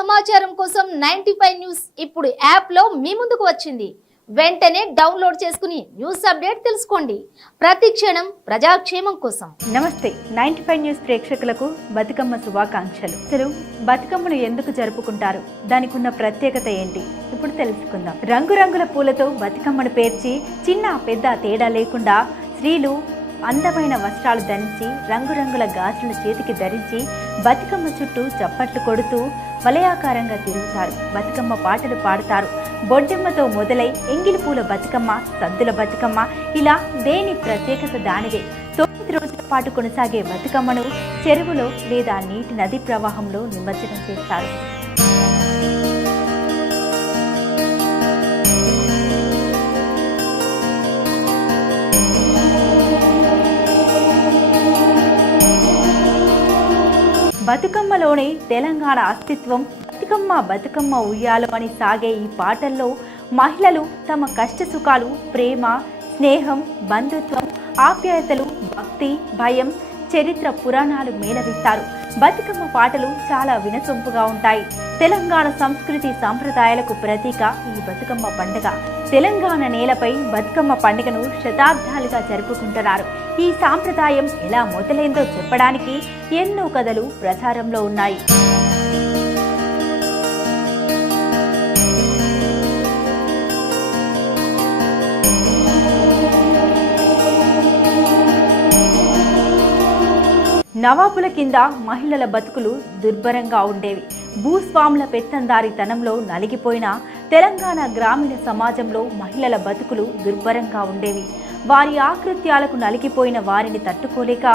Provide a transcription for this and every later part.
సమాచారం కోసం 95 న్యూస్ ఇప్పుడు యాప్ లో మీ ముందుకు వచ్చింది. వెంటనే డౌన్లోడ్ చేసుకుని న్యూస్ అప్డేట్ తెలుసుకోండి. ప్రతి క్షణం ప్రజాక్షేమం కోసం. నమస్తే 95 న్యూస్ ప్రేక్షకులకు బతుకమ్మ శుభాకాంక్షలు. అసలు బతుకమ్మను ఎందుకు జరుపుకుంటారు, దానికి ఉన్న ప్రత్యేకత ఏంటి ఇప్పుడు తెలుసుకుందాం. రంగురంగుల పూలతో బతుకమ్మను పేర్చి చిన్న పెద్ద తేడా లేకుండా స్త్రీలు అందమైన వస్త్రాలు ధరించి రంగురంగుల గాజులను చేతికి ధరించి బతుకమ్మ చుట్టూ చప్పట్లు కొడుతూ వలయాకారంగా తిరుగుతారు. బతుకమ్మ పాటలు పాడతారు. బొడ్డెమ్మతో మొదలై ఎంగిలి పూల బతుకమ్మ, సద్దుల బతుకమ్మ, ఇలా దేని ప్రత్యేకత దానిదే. 9 రోజుల పాటు కొనసాగే బతుకమ్మను చెరువులో లేదా నీటి నది ప్రవాహంలో నిమజ్జనం చేస్తారు. బతుకమ్మలోనే తెలంగాణ అస్తిత్వం. బతుకమ్మ బతుకమ్మ ఉయ్యాలో అని సాగే ఈ పాటల్లో మహిళలు తమ కష్ట సుఖాలు, ప్రేమ, స్నేహం, బంధుత్వం, ఆప్యాయతలు, భక్తి, భయం, చరిత్ర, పురాణాలు మేళవిస్తారు. బతుకమ్మ పాటలు చాలా వినసొంపుగా ఉంటాయి. తెలంగాణ సంస్కృతి సాంప్రదాయాలకు ప్రతీక ఈ బతుకమ్మ పండుగ. తెలంగాణ నేలపై బతుకమ్మ పండుగను శతాబ్దాలుగా జరుపుకుంటున్నారు. ఈ సాంప్రదాయం ఎలా మొదలైందో చెప్పడానికి ఎన్నో కథలు ప్రచారంలో ఉన్నాయి. నవాబుల కింద మహిళల బతుకులు దుర్భరంగా ఉండేవి. భూస్వాముల పెత్తందారితనంలో నలిగిపోయిన తెలంగాణ గ్రామీణ సమాజంలో మహిళల బతుకులు దుర్భరంగా ఉండేవి. వారి ఆకృత్యాలకు నలిగిపోయిన వారిని తట్టుకోలేక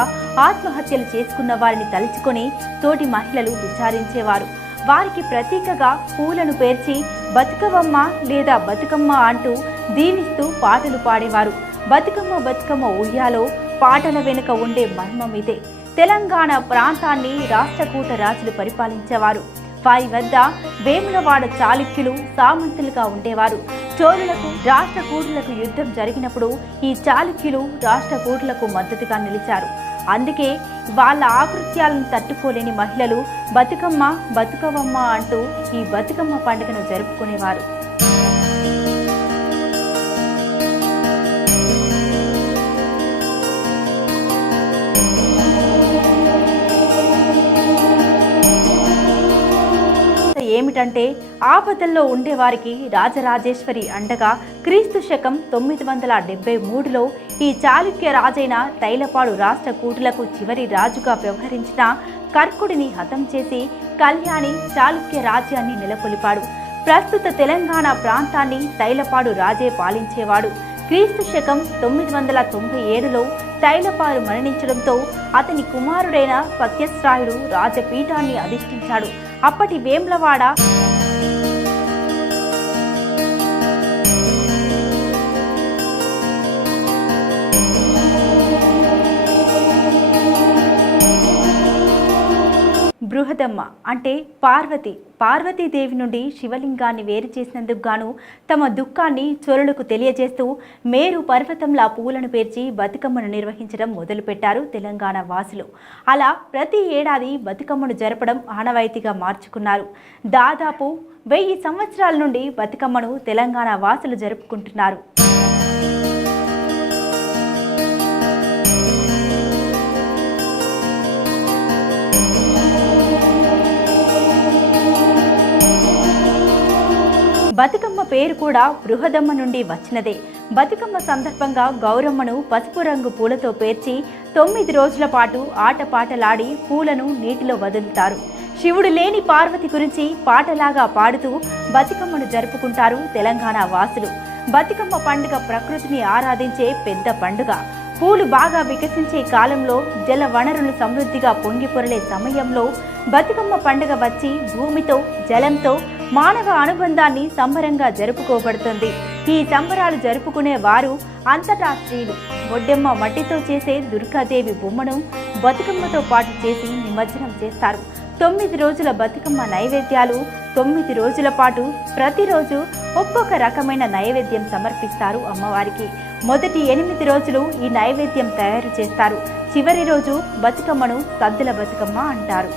ఆత్మహత్యలు చేసుకున్న వారిని తలుచుకొని తోటి మహిళలు విచారించేవారు. వారికి ప్రతీకగా పూలను పేర్చి బతుకవమ్మ లేదా బతుకమ్మ అంటూ దీవిస్తూ పాటలు పాడేవారు. బతుకమ్మ బతుకమ్మ ఉయ్యాలో పాటల వెనుక ఉండే మర్మం ఇదే. తెలంగాణ ప్రాంతాన్ని రాష్ట్రకూట రాజులు పరిపాలించేవారు. వారి వద్ద వేములవాడ చాళుక్యులు సామంతులుగా ఉండేవారు. చోళులకు రాష్ట్రకూటులకు యుద్ధం జరిగినప్పుడు ఈ చాళుక్యులు రాష్ట్రకూటులకు మద్దతుగా నిలిచారు. అందుకే వాళ్ళ ఆకృత్యాలను తట్టుకోలేని మహిళలు బతుకమ్మ బతుకవమ్మ అంటూ ఈ బతుకమ్మ పండుగను జరుపుకునేవారు. ఏమిటంటే ఆపదల్లో ఉండేవారికి రాజరాజేశ్వరి అండగా క్రీస్తు శకం 973లో ఈ చాళుక్య రాజైన తైలపాడు రాష్ట్రకూటులకు చివరి రాజుగా వ్యవహరించిన కర్కుడిని హతం చేసి కళ్యాణి చాళుక్య రాజ్యాన్ని నెలకొల్పాడు. ప్రస్తుత తెలంగాణ ప్రాంతాన్ని తైలపాడు రాజే పాలించేవాడు. క్రీస్తు శకం 997లో తైలపాడు మరణించడంతో అతని కుమారుడైన సత్యశ్రాయుడు రాజపీఠాన్ని అధిష్ఠించాడు. అప్పటి వేములవాడ బృహదమ్మ అంటే పార్వతీదేవి నుండి శివలింగాన్ని వేరు చేసినందుకు గాను తమ దుఃఖాన్ని చోరులకు తెలియజేస్తూ మేరు పర్వతంలా పూలను పేర్చి బతుకమ్మను నిర్వహించడం మొదలుపెట్టారు తెలంగాణ వాసులు. అలా ప్రతి ఏడాది బతుకమ్మను జరపడం ఆనవాయితీగా మార్చుకున్నారు. దాదాపు 1000 సంవత్సరాల నుండి బతుకమ్మను తెలంగాణ వాసులు జరుపుకుంటున్నారు. బతుకమ్మ పేరు కూడా బృహదమ్మ నుండి వచ్చినదే. బతుకమ్మ సందర్భంగా గౌరమ్మను పసుపు రంగు పూలతో పేర్చి 9 రోజుల పాటు ఆటపాటలాడి పూలను నీటిలో వదులుతారు. శివుడు లేని పార్వతి గురించి పాటలాగా పాడుతూ బతుకమ్మను జరుపుకుంటారు తెలంగాణ వాసులు. బతుకమ్మ పండుగ ప్రకృతిని ఆరాధించే పెద్ద పండుగ. పూలు బాగా వికసించే కాలంలో జల వనరులు సమృద్ధిగా పొంగి పొరలే సమయంలో బతుకమ్మ పండుగ వచ్చి భూమితో జలంతో మానవ అనుబంధాన్ని సంబరంగా జరుపుకోబడుతుంది. ఈ సంబరాలు జరుపుకునే వారు అంతటా స్త్రీలు బొడ్డెమ్మ మట్టితో చేసే దుర్గాదేవి బొమ్మను బతుకమ్మతో పాటు చేసి నిమజ్జనం చేస్తారు. 9 రోజుల బతుకమ్మ నైవేద్యాలు. 9 రోజుల పాటు ప్రతిరోజు ఒక్కొక్క రకమైన నైవేద్యం సమర్పిస్తారు అమ్మవారికి. మొదటి 8 రోజులు ఈ నైవేద్యం తయారు చేస్తారు. చివరి రోజు బతుకమ్మను సద్దుల బతుకమ్మ అంటారు.